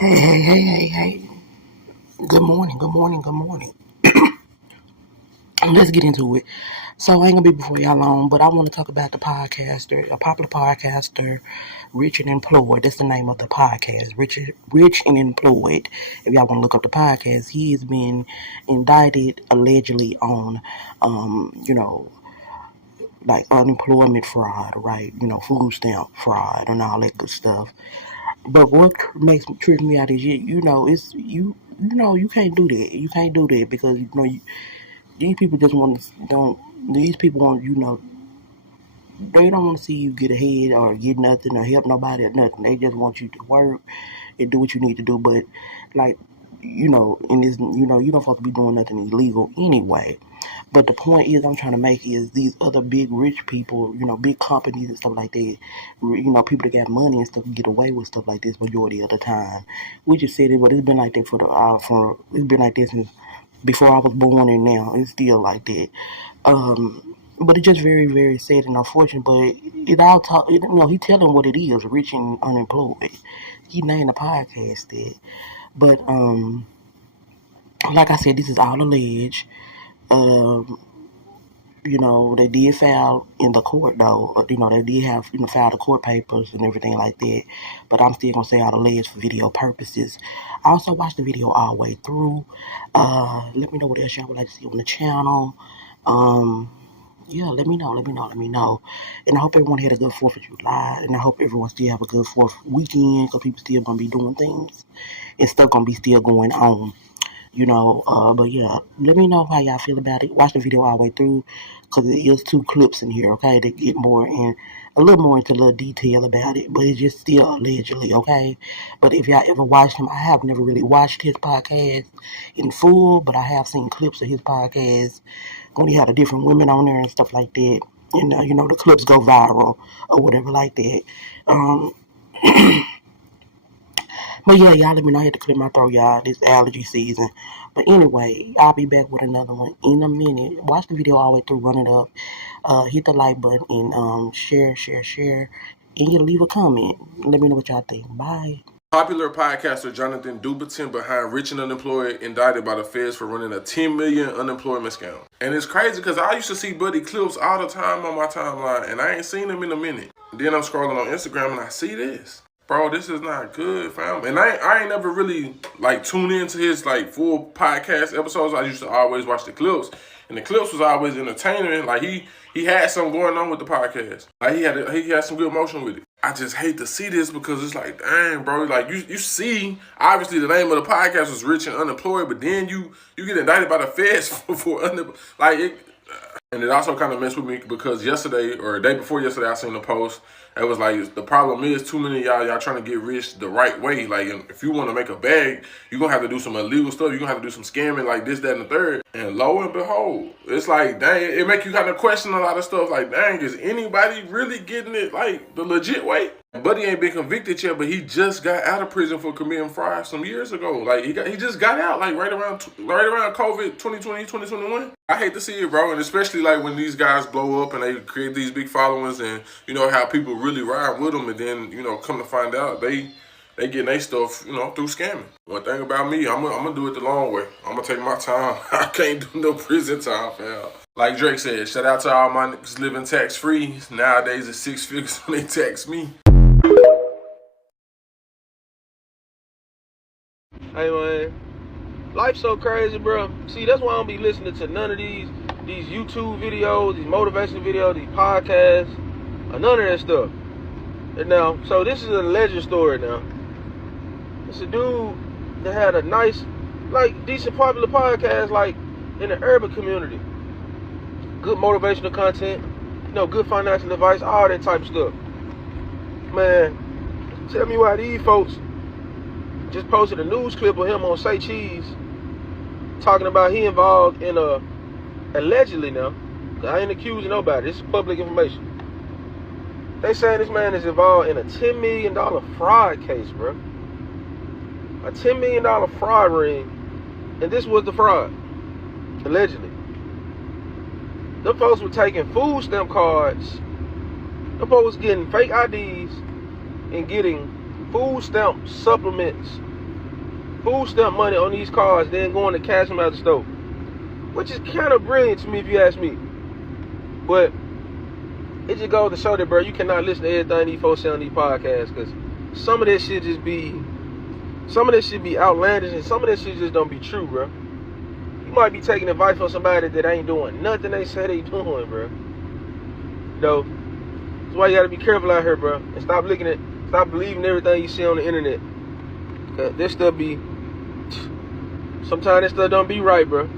Hey. Good morning. Let's get into it. So I ain't gonna be before y'all long, but I want to talk about the podcaster, a popular podcaster, Rich and Employed. That's the name of the podcast, Rich and Employed. If y'all want to look up the podcast, he has been indicted allegedly on, you know, like unemployment fraud, right? Food stamp fraud and all that good stuff. But what trips me out is it's you can't do that. You can't do that because these people just want to don't. These people want they don't want to see you get ahead or get nothing or help nobody or nothing. They just want you to work and do what you need to do. But like in this you don't supposed to be doing nothing illegal anyway. But the point is I'm trying to make is these other big rich people, big companies and stuff like that, people that got money and stuff get away with stuff like this majority of the time. We just said it, but it's been like that it's been like this since before I was born and now it's still like that. But it's just very, very sad and unfortunate. But he telling what it is, rich and unemployed. He named the podcast that. But like I said, this is all alleged. Um, they did file in the court though. They did have file the court papers and everything like that. But I'm still gonna say all alleged for video purposes. I also watched the video all the way through. Let me know what else y'all would like to see on the channel. Yeah, let me know. And I hope everyone had a good 4th of July. And I hope everyone still have a good 4th weekend because people still going to be doing things. And stuff going to be still going on. But yeah, let me know how y'all feel about it. Watch the video all the way through because it is 2 clips in here, okay? They get a little more into a little detail about it, but it's just still allegedly, okay? But if y'all ever watched him, I have never really watched his podcast in full, but I have seen clips of his podcast when he had a different women on there and stuff like that. The clips go viral or whatever like that. But yeah, y'all let me know. I had to clear my throat, y'all. This allergy season. But anyway, I'll be back with another one in a minute. Watch the video all the way through, run it up. Hit the like button and share. And you leave a comment. Let me know what y'all think. Bye. Popular podcaster Jonathan Duberton behind Rich and Unemployed indicted by the feds for running a $10 million unemployment scam. And it's crazy because I used to see Buddy clips all the time on my timeline and I ain't seen them in a minute. Then I'm scrolling on Instagram and I see this. Bro, this is not good, fam. And I ain't never really tuned into his full podcast episodes. I used to always watch the clips. And the clips was always entertaining. He had something going on with the podcast. He had some good emotion with it. I just hate to see this because it's dang, bro. You see, obviously the name of the podcast was Rich and Unemployed, but then you get indicted by the feds for unemployed. And it also kind of messed with me because yesterday or the day before yesterday, I seen a post. It was the problem is too many of y'all trying to get rich the right way. If you want to make a bag, you're going to have to do some illegal stuff. You're going to have to do some scamming this, that, and the third. And lo and behold, it's dang, it make you kind of question a lot of stuff. Dang, is anybody really getting it the legit way? Buddy ain't been convicted yet, but he just got out of prison for committing fraud some years ago. He just got out right around COVID 2020, 2021. I hate to see it, bro, and especially when these guys blow up and they create these big followings and how people really ride with them, and then come to find out they getting their stuff through scamming. One thing about me, I'm gonna do it the long way. I'm gonna take my time. I can't do no prison time, fam. Like Drake said, shout out to all my niggas living tax free. Nowadays it's 6 figures when they tax me. Hey man, life's so crazy, bro. See, that's why I don't be listening to none of these YouTube videos, these motivational videos, these podcasts, or none of that stuff. And now, so this is a legend story now. It's a dude that had a nice, decent popular podcast, in the urban community. Good motivational content, good financial advice, all that type of stuff. Man, tell me why these folks just posted a news clip of him on Say Cheese talking about he involved in allegedly now, I ain't accusing nobody, this is public information. They saying this man is involved in a $10 million fraud case, bro. A $10 million fraud ring, and this was the fraud, allegedly. Them folks were taking food stamp cards, them folks was getting fake IDs and getting food stamp supplements food stamp money on these cards, then going to cash them out the store. Which is kind of brilliant to me if you ask me. But it just goes to show that, bro, you cannot listen to everything these folks say on these podcasts, because some of this shit be outlandish, and some of this shit just don't be true, bro. You might be taking advice from somebody that ain't doing nothing they say they doing, bro. You know, that's why you gotta be careful out here, bro, and stop believing everything you see on the internet. Cause this stuff sometimes this stuff don't be right, bro.